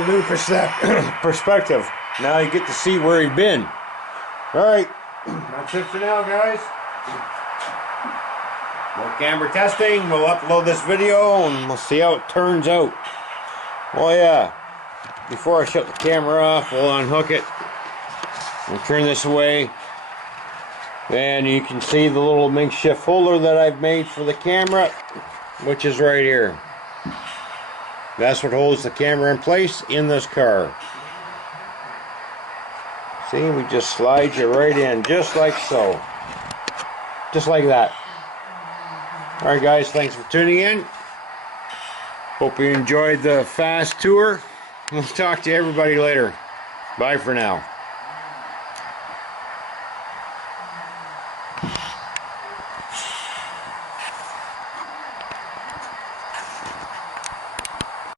whole new perspective. Now you get to see where he's been. Alright, that's it for now, guys. More camera testing. We'll upload this video and we'll see how it turns out. Oh yeah, before I shut the camera off, we'll unhook it. We'll turn this away. And you can see the little makeshift holder that I've made for the camera, which is right here. That's what holds the camera in place in this car. See, we just slide you right in, just like so. Just like that. Alright guys, thanks for tuning in. Hope you enjoyed the fast tour. We'll talk to everybody later. Bye for now.